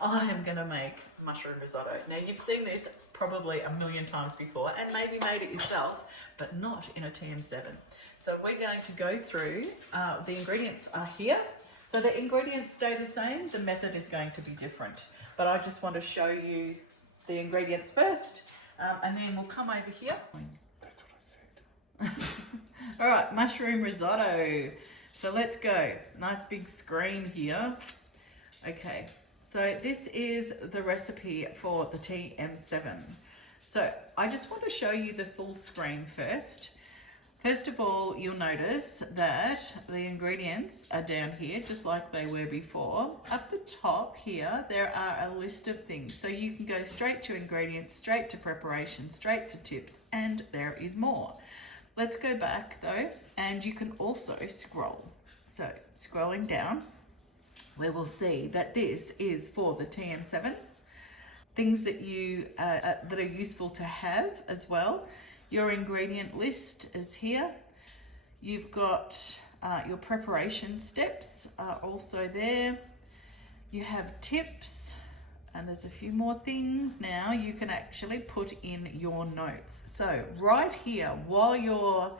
I am going to make mushroom risotto. Now you've seen this probably a million times before and maybe made it yourself, but not in a TM7. So we're going to go through, the ingredients are here. So the ingredients stay the same, the method is going to be different. But I just want to show you the ingredients first, and then we'll come over here. That's what I said. All right, mushroom risotto. So let's go. Nice big screen here. Okay, so this is the recipe for the TM7. So I just want to show you the full screen first. First of all, you'll notice that the ingredients are down here, just like they were before. Up the top here, there are a list of things. So you can go straight to ingredients, straight to preparation, straight to tips, and there is more. Let's go back though, and you can also scroll. So scrolling down, we will see that this is for the TM7. Things that that are useful to have as well. Your ingredient list is here. You've got your preparation steps are also there. You have tips, and there's a few more things now you can actually put in your notes. So right here, while you're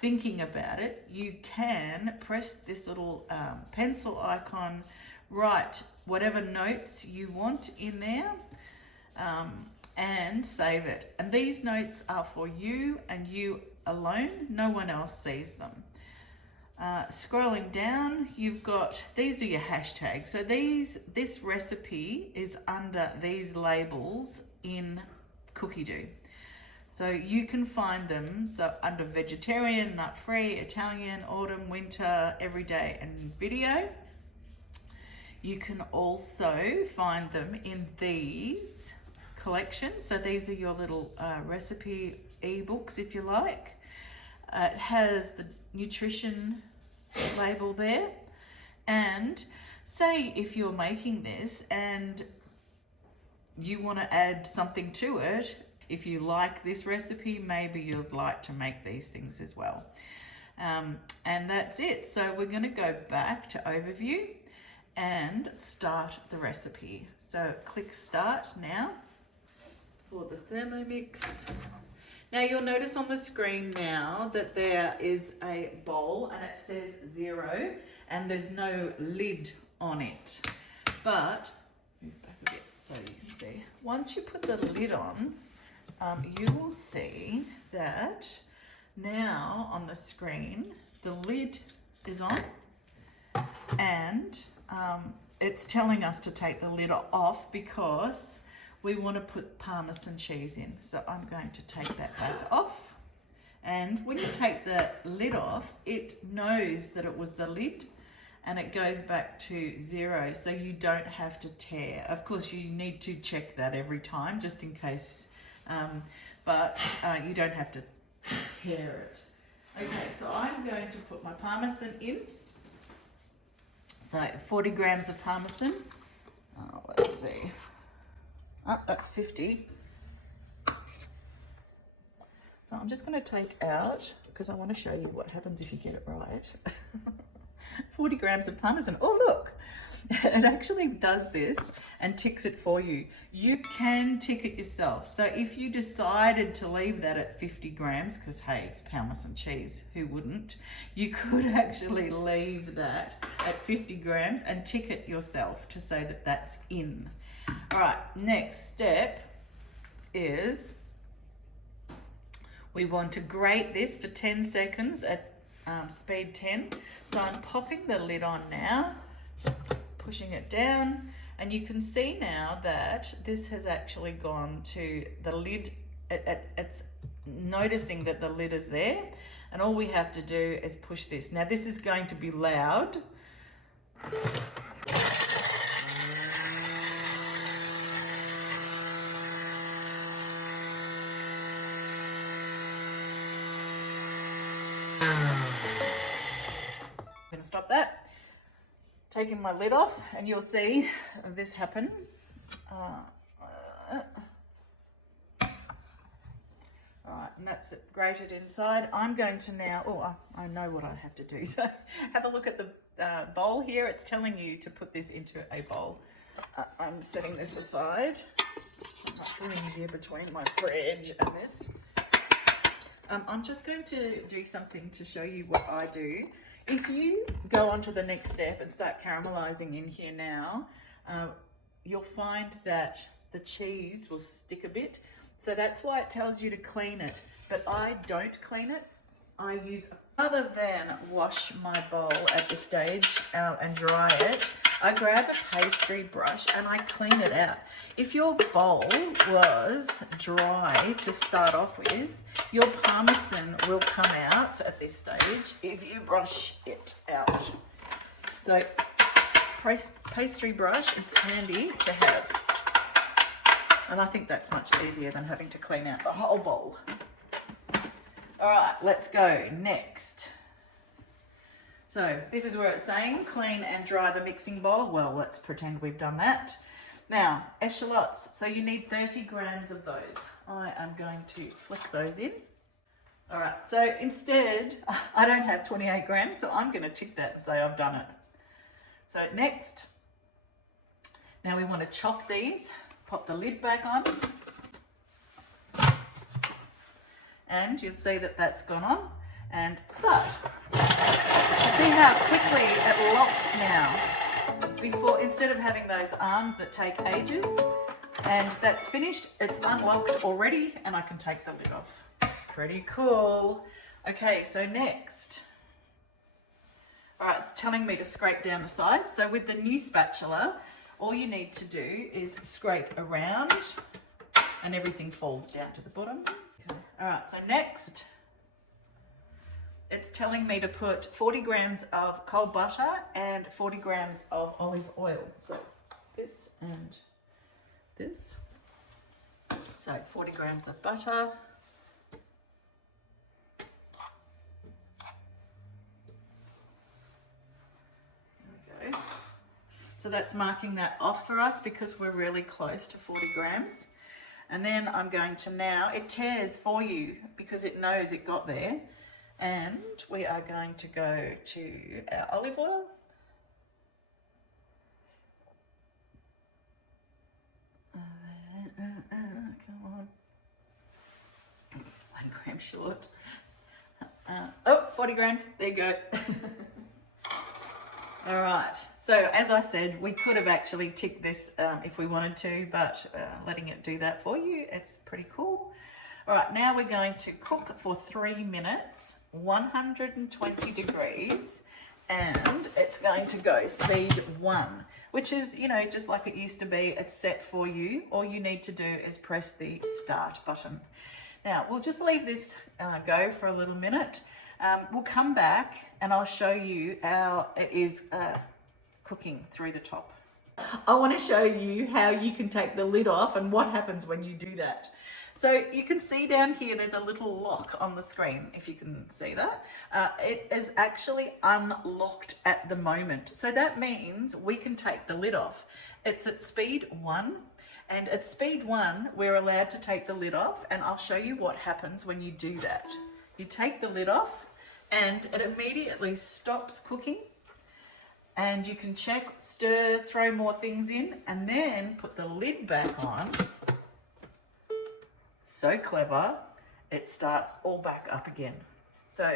thinking about it, you can press this little pencil icon, write whatever notes you want in there, and save it. And these notes are for you and you alone. No one else sees them. Scrolling down, you've got, these are your hashtags. So this recipe is under these labels in Cookie Do. So you can find them so under vegetarian, nut-free, Italian, autumn, winter, everyday, and video. You can also find them in these collections. So these are your little recipe ebooks, if you like. It has the nutrition label there. And say if you're making this and you want to add something to it, if you like this recipe, maybe you'd like to make these things as well. And that's it. So we're going to go back to overview and start the recipe. So click start now for the Thermomix. Now you'll notice on the screen now that there is a bowl and it says 0 and there's no lid on it. But move back a bit so you can see. Once you put the lid on, you will see that now on the screen the lid is on, and it's telling us to take the lid off because we want to put Parmesan cheese in. So I'm going to take that back off. And when you take the lid off, it knows that it was the lid and it goes back to 0. So you don't have to tear. Of course, you need to check that every time just in case, but you don't have to tear it. Okay, so I'm going to put my Parmesan in. So 40 grams of Parmesan. Let's see. Oh, that's 50. So I'm just going to take out, because I want to show you what happens if you get it right. 40 grams of Parmesan. Oh, look, it actually does this and ticks it for you. You can tick it yourself. So if you decided to leave that at 50 grams, because hey, Parmesan cheese, who wouldn't? You could actually leave that at 50 grams and tick it yourself to say that that's in. All right, next step is we want to grate this for 10 seconds at speed 10. So I'm popping the lid on now, just pushing it down, and you can see now that this has actually gone to the lid. It's noticing that the lid is there, and all we have to do is push this. Now this is going to be loud. I'm going to stop that, taking my lid off, and you'll see this happen. All right, and that's it grated inside. I'm going to now, oh, I know what I have to do. So have a look at the bowl here. It's telling you to put this into a bowl. I'm setting this aside. I'm not putting it here between my fridge and this. I'm just going to do something to show you what I do. If you go on to the next step and start caramelizing in here now, you'll find that the cheese will stick a bit. So that's why it tells you to clean it. But I don't clean it. I use, other than wash my bowl at this stage and dry it, I grab a pastry brush and I clean it out. If your bowl was dry to start off with, your parmesan will come out at this stage if you brush it out. So pastry brush is handy to have. And I think that's much easier than having to clean out the whole bowl. All right, let's go next. So this is where it's saying clean and dry the mixing bowl. Well, let's pretend we've done that. Now, echallots. So you need 30 grams of those. I am going to flick those in. All right, so instead, I don't have 28 grams, so I'm going to tick that and say I've done it. So next, now we want to chop these, pop the lid back on. And you'll see that that's gone on, and start. See how quickly it locks now. Before, instead of having those arms that take ages, and that's finished, it's unlocked already, and I can take the lid off. Pretty cool. Okay, so next. All right, it's telling me to scrape down the sides. So with the new spatula, all you need to do is scrape around, and everything falls down to the bottom. Okay. All right, so next, it's telling me to put 40 grams of cold butter and 40 grams of olive oil. So this and this. So 40 grams of butter. There we go. So that's marking that off for us because we're really close to 40 grams. And then I'm going to now, it tears for you because it knows it got there. And we are going to go to our olive oil. Come on. 1 gram short. 40 grams. There you go. All right. So as I said, we could have actually ticked this if we wanted to, but letting it do that for you, it's pretty cool. All right, now we're going to cook for 3 minutes, 120 degrees, and it's going to go speed 1, which is, you know, just like it used to be. It's set for you. All you need to do is press the start button. Now, we'll just leave this go for a little minute. We'll come back and I'll show you how it is cooking through the top. I want to show you how you can take the lid off and what happens when you do that. So you can see down here there's a little lock on the screen, if you can see that. It is actually unlocked at the moment. So that means we can take the lid off. It's at speed 1, and at speed 1 we're allowed to take the lid off, and I'll show you what happens when you do that. You take the lid off and it immediately stops cooking, and you can check, stir, throw more things in, and then put the lid back on. So clever, it starts all back up again. So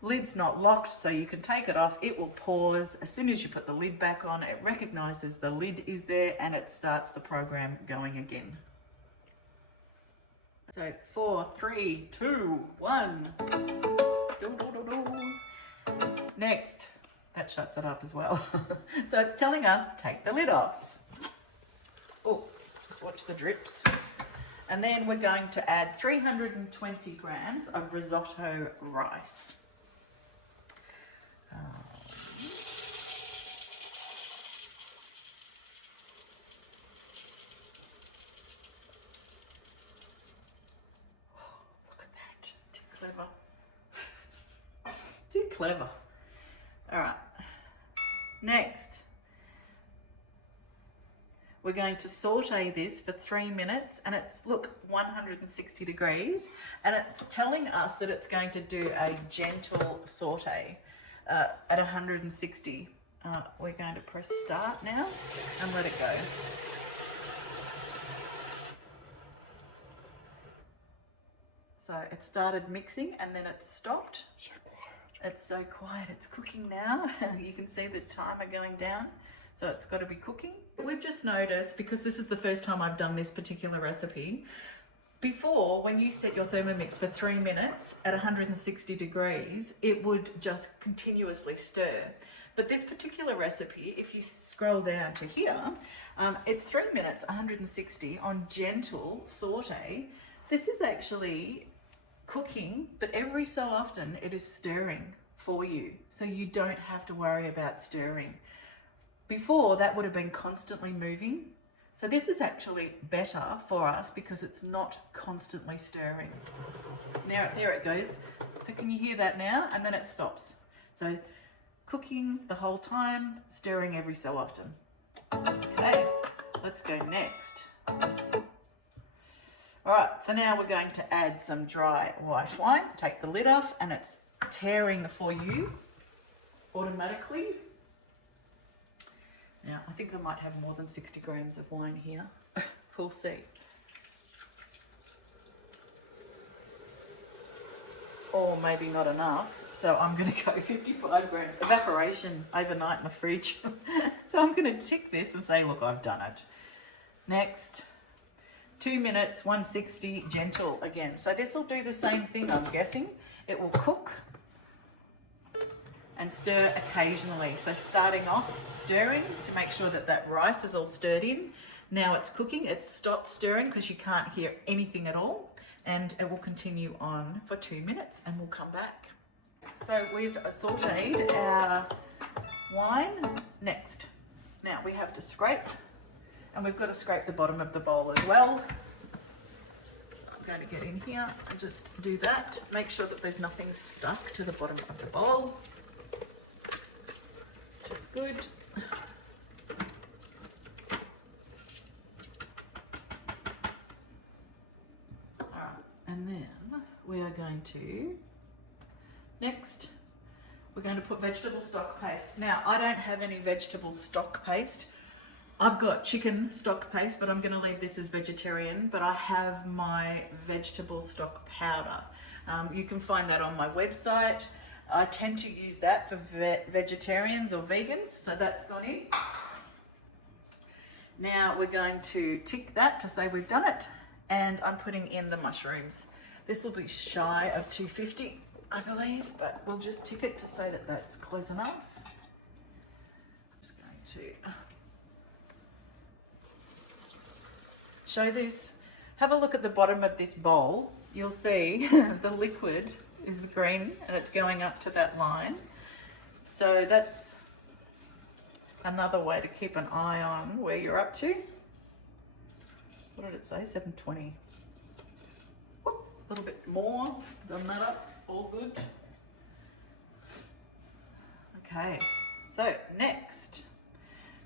lid's not locked, so you can take it off. It will pause. As soon as you put the lid back on, it recognizes the lid is there and it starts the program going again. So 4, 3, 2, 1. Next, that shuts it up as well. So it's telling us, take the lid off. Oh, just watch the drips. And then we're going to add 320 grams of risotto rice. Look at that, too clever. Too clever. All right, next. We're going to saute this for 3 minutes, and it's, look, 160 degrees, and it's telling us that it's going to do a gentle saute at 160. we're going to press start now and let it go. So it started mixing and then it stopped. So quiet. It's so quiet, it's cooking now. You can see the timer going down. So it's got to be cooking. We've just noticed, because this is the first time I've done this particular recipe, before, when you set your Thermomix for 3 minutes at 160 degrees, it would just continuously stir. But this particular recipe, if you scroll down to here, it's 3 minutes, 160 on gentle saute. This is actually cooking, but every so often it is stirring for you. So you don't have to worry about stirring. Before, that would have been constantly moving. So this is actually better for us because it's not constantly stirring. Now, there it goes. So can you hear that now? And then it stops. So cooking the whole time, stirring every so often. Okay, let's go next. All right, so now we're going to add some dry white wine. Take the lid off and it's tearing for you automatically. Now, I think I might have more than 60 grams of wine here. We'll see. Or maybe not enough. So I'm going to go 55 grams. Evaporation overnight in the fridge. So I'm going to tick this and say, look, I've done it. Next, 2 minutes, 160, gentle again. So this will do the same thing, I'm guessing. It will cook and stir occasionally. So starting off stirring to make sure that that rice is all stirred in. Now it's cooking, it's stopped stirring because you can't hear anything at all. And it will continue on for 2 minutes and we'll come back. So we've sauteed our wine. Next, now we have to scrape, and we've got to scrape the bottom of the bowl as well. I'm going to get in here and just do that. Make sure that there's nothing stuck to the bottom of the bowl. Just good. Alright, and then we are going to, next, we're going to put vegetable stock paste. Now, I don't have any vegetable stock paste. I've got chicken stock paste, but I'm going to leave this as vegetarian, but I have my vegetable stock powder. You can find that on my website. I tend to use that for vegetarians or vegans, so that's gone in. Now we're going to tick that to say we've done it, and I'm putting in the mushrooms. This will be shy of 250, I believe, but we'll just tick it to say that that's close enough. Just going to show this. Have a look at the bottom of this bowl. You'll see the liquid is the green and it's going up to that line. So that's another way to keep an eye on where you're up to. What did it say? 720. Whoop, a little bit more. Done that up. All good. Okay. So next it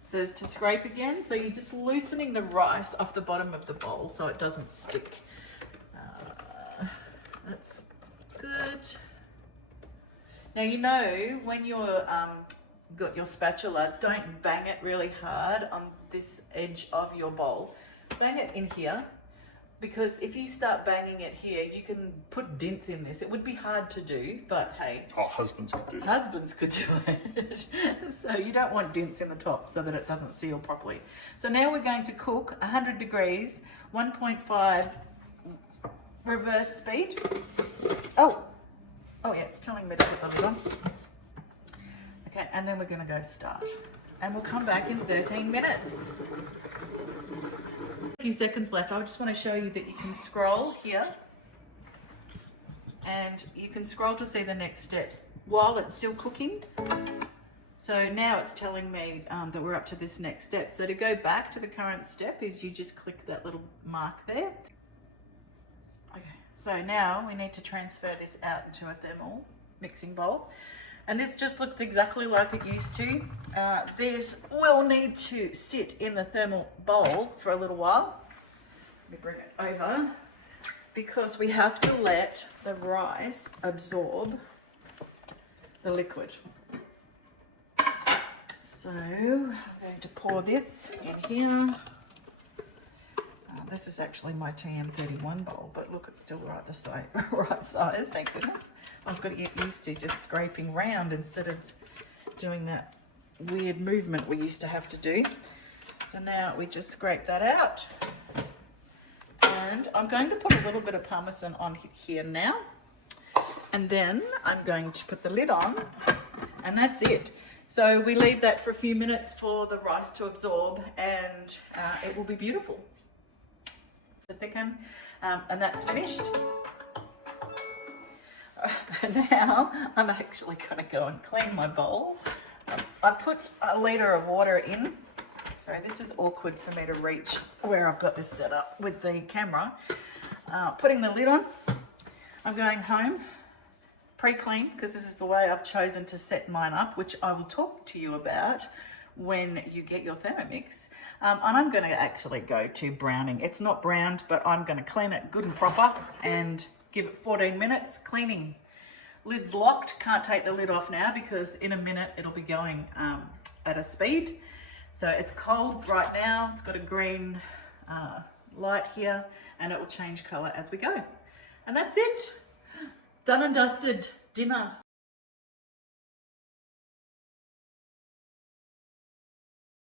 says to scrape again. So you're just loosening the rice off the bottom of the bowl so it doesn't stick. That's good. Now you know when you're got your spatula, don't bang it really hard on this edge of your bowl. Bang it in here, because if you start banging it here, you can put dents in this. It would be hard to do, but hey. Oh, husbands could do that. Husbands could do it. So you don't want dents in the top so that it doesn't seal properly. So now we're going to cook 100 degrees, 1.5 reverse speed. Oh yeah, it's telling me to put the lid on. Okay, and then we're going to go start. And we'll come back in 13 minutes. A few seconds left. I just want to show you that you can scroll here. And you can scroll to see the next steps while it's still cooking. So now it's telling me that we're up to this next step. So to go back to the current step is you just click that little mark there. Okay, so now we need to transfer this out into a thermal mixing bowl. And this just looks exactly like it used to. This will need to sit in the thermal bowl for a little while. Let me bring it over, because we have to let the rice absorb the liquid. So I'm going to pour this in here. This is actually my TM31 bowl, but look, it's still right size, thank goodness. I've got to get used to just scraping round instead of doing that weird movement we used to have to do. So now we just scrape that out. And I'm going to put a little bit of Parmesan on here now. And then I'm going to put the lid on, and that's it. So we leave that for a few minutes for the rice to absorb, and it will be beautiful. To thicken, and that's finished. Now I'm actually going to go and clean my bowl. I put a litre of water in. Sorry, this is awkward for me to reach where I've got this set up with the camera. Putting the lid on. I'm going home, pre-clean, because this is the way I've chosen to set mine up, which I will talk to you about when you get your Thermomix. And I'm going to actually go to browning. It's not browned, but I'm going to clean it good and proper and give it 14 minutes cleaning. Lid's locked, can't take the lid off now because in a minute it'll be going at a speed. So it's cold right now. It's got a green light here, and it will change color as we go. And that's it. Done and dusted dinner.